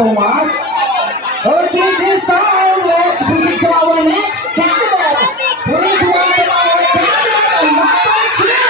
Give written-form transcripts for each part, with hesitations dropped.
so much. Okay, this time, let's proceed to our next candidate. Please welcome our candidate number 2.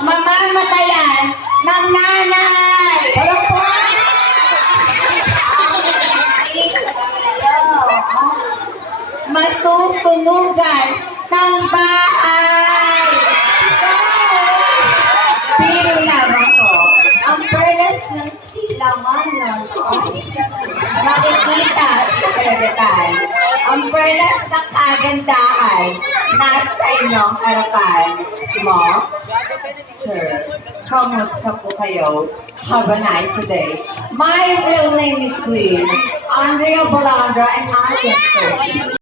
Mamamatayan ng nanay! Masusunugan ng bahay! Pero naman ko, ang perlas ng silaman ng makikita sa kalagatan. Ang perlas ng kagandahan nasa inyong harapan mo. Sir, kamusta po kayo? Have a nice day. My real name is Queen Andrea Bolandra and I am 30.